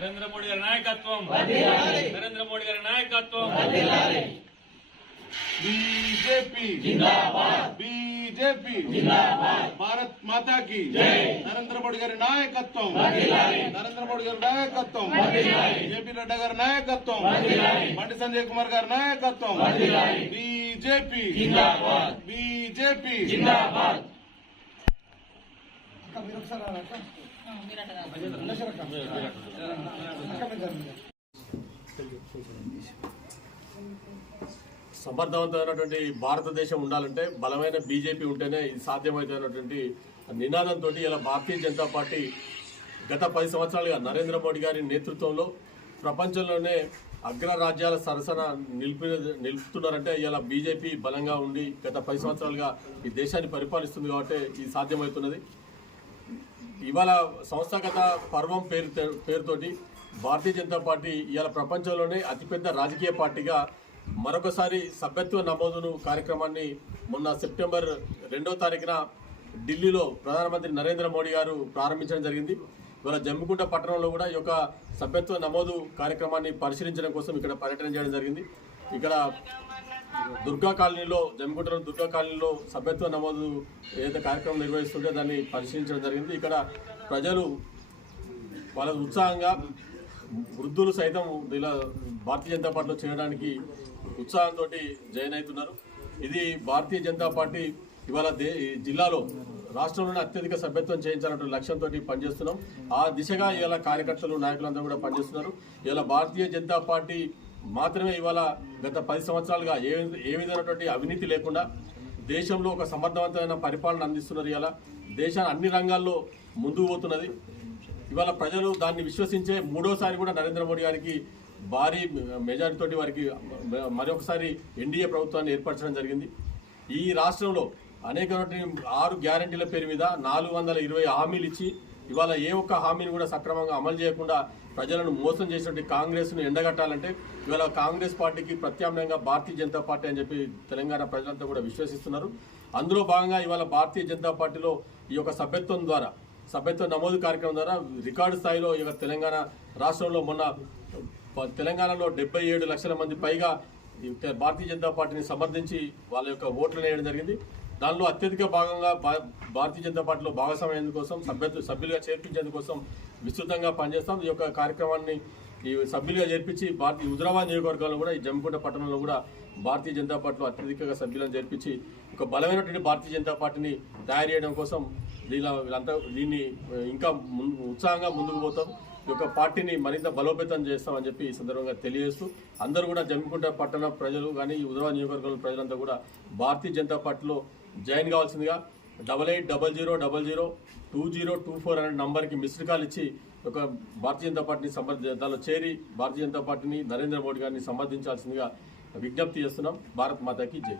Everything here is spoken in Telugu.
नरेंद्र मोदी नायकत्व। नरेंद्र मोदी गायकत्व बीजेपी। बीजेपी। भारत माता की जय। नरेंद्र मोदी गारी नायकत्व। नरेंद्र मोदी गारी नायकत्व। जेपी नड्डा गारी नायकत्व। मंडी संजय कुमार गारी नायकत्व। बीजेपी। बीजेपी। जिंदाबाद। సమర్థవంతమైనటువంటి భారతదేశం ఉండాలంటే బలమైన బీజేపీ ఉంటేనే ఇది సాధ్యమవుతున్నటువంటి నినాదంతో ఇలా భారతీయ జనతా పార్టీ గత పది సంవత్సరాలుగా నరేంద్ర మోడీ గారి నేతృత్వంలో ప్రపంచంలోనే అగ్ర రాజ్యాల సరసన నిలిపి నిలుపుతున్నారంటే ఇలా బీజేపీ బలంగా ఉండి గత పది సంవత్సరాలుగా ఈ దేశాన్ని పరిపాలిస్తుంది కాబట్టి ఇది సాధ్యమవుతున్నది. ఇవాళ సంస్థాగత పర్వం పేరు పేరుతోటి భారతీయ జనతా పార్టీ ఇవాళ ప్రపంచంలోనే అతిపెద్ద రాజకీయ పార్టీగా మరొకసారి సభ్యత్వ నమోదును కార్యక్రమాన్ని మొన్న సెప్టెంబర్ రెండో తారీఖున ఢిల్లీలో ప్రధానమంత్రి నరేంద్ర మోడీ గారు ప్రారంభించడం జరిగింది. ఇవాళ జమ్మికుంట పట్టణంలో కూడా ఈ యొక్క సభ్యత్వ నమోదు కార్యక్రమాన్ని పరిశీలించడం కోసం ఇక్కడ పర్యటన చేయడం జరిగింది. ఇక్కడ దుర్గా కాలనీలో జమ్మిగుంటలో దుర్గా కాలనీలో సభ్యత్వ నమోదు ఏదైతే కార్యక్రమం నిర్వహిస్తుంటే దాన్ని పరిశీలించడం జరిగింది. ఇక్కడ ప్రజలు వాళ్ళ ఉత్సాహంగా వృద్ధులు సైతం ఇలా భారతీయ జనతా పార్టీలో చేరడానికి ఉత్సాహంతో జాయిన్ అవుతున్నారు. ఇది భారతీయ జనతా పార్టీ ఇవాళ దే ఈ జిల్లాలో రాష్ట్రంలోనే అత్యధిక సభ్యత్వం చేయించాలన్న లక్ష్యంతో పనిచేస్తున్నాం. ఆ దిశగా ఇవాళ కార్యకర్తలు నాయకులందరూ కూడా పనిచేస్తున్నారు. ఇవాళ భారతీయ జనతా పార్టీ మాత్రమే ఇవాళ గత పది సంవత్సరాలుగా ఏ ఏ విధమైనటువంటి అవినీతి లేకుండా దేశంలో ఒక సమర్థవంతమైన పరిపాలన అందిస్తున్నారు ఇలా దేశాన్ని అన్ని రంగాల్లో ముందుకు పోతున్నది. ఇవాళ ప్రజలు దాన్ని విశ్వసించే మూడోసారి కూడా నరేంద్ర మోడీ గారికి భారీ మెజారిటీతోటి వారికి మరొకసారి ఎన్డీఏ ప్రభుత్వాన్ని ఏర్పరచడం జరిగింది. ఈ రాష్ట్రంలో అనేకమైనటువంటి ఆరు గ్యారంటీల పేరు మీద నాలుగు వందల ఇరవై హామీలు ఇచ్చి ఇవాళ ఏ ఒక్క హామీని కూడా సక్రమంగా అమలు చేయకుండా ప్రజలను మోసం చేసినటువంటి కాంగ్రెస్ను ఎండగట్టాలంటే ఇవాళ కాంగ్రెస్ పార్టీకి ప్రత్యామ్నాయంగా భారతీయ జనతా పార్టీ అని చెప్పి తెలంగాణ ప్రజలంతా కూడా విశ్వసిస్తున్నారు. అందులో భాగంగా ఇవాళ భారతీయ జనతా పార్టీలో ఈ యొక్క సభ్యత్వం ద్వారా సభ్యత్వ నమోదు కార్యక్రమం ద్వారా రికార్డు స్థాయిలో ఇక తెలంగాణ రాష్ట్రంలో మొన్న ప- తెలంగాణలో డెబ్బై ఏడు లక్షల మంది పైగా భారతీయ జనతా పార్టీని సమర్థించి వాళ్ళ యొక్క ఓట్లను వేయడం జరిగింది. దానిలో అత్యధిక భాగంగా భా- భారతీయ జనతా పార్టీలో భాగస్వామ్యం కోసం సభ్యత్వ సభ్యులుగా చేర్పించేందుకోసం విస్తృతంగా పనిచేస్తాం. ఈ యొక్క కార్యక్రమాన్ని ఈ సభ్యులుగా చేర్పించి భారతీయ హుజరాబాద్ నియోజకవర్గంలో కూడా ఈ జమ్మికుంట పట్టణంలో కూడా భారతీయ జనతా పార్టీలో అత్యధికంగా సభ్యులను చేర్పించి ఒక బలమైనటువంటి భారతీయ జనతా పార్టీని తయారు చేయడం కోసం దీనిలో వీళ్ళంతా దీన్ని ఇంకా ఉత్సాహంగా ముందుకు పోతాం. ఈ యొక్క పార్టీని మరింత బలోపేతం చేస్తామని చెప్పి ఈ సందర్భంగా తెలియజేస్తూ అందరూ కూడా జమ్మికుంట పట్టణ ప్రజలు కానీ హుజరాబాద్ నియోజకవర్గంలో ప్రజలంతా కూడా భారతీయ జనతా పార్టీలో జాయిన్ కావాల్సిందిగా double eight double zero double zero two zero two four అనే నంబర్కి మిస్డ్ కాల్ ఇచ్చి ఒక భారతీయ జనతా పార్టీని సంబంధ దానిలో చేరి భారతీయ జనతా పార్టీని నరేంద్ర మోడీ గారిని సంబంధించాల్సిందిగా విజ్ఞప్తి చేస్తున్నాం. భారత్ మాతాకి జై.